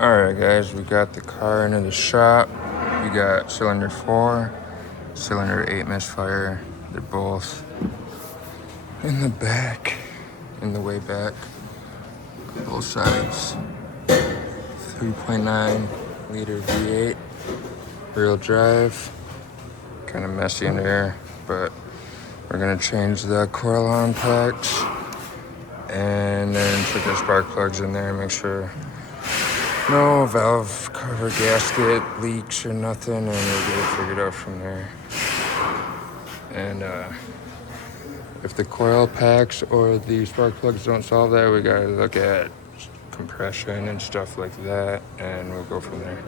Alright guys, we got the car into the shop. We got cylinder 4, cylinder 8 misfire. They're both in the back, in the way back, both sides. 3.9 liter V8, rear drive. Kind of messy in here, but we're gonna change the coil arm packs and then check our spark plugs in there and make sure no valve cover gasket leaks or nothing, and we'll get it figured out from there. And if the coil packs or the spark plugs don't solve that, we gotta look at compression and stuff like that, and we'll go from there.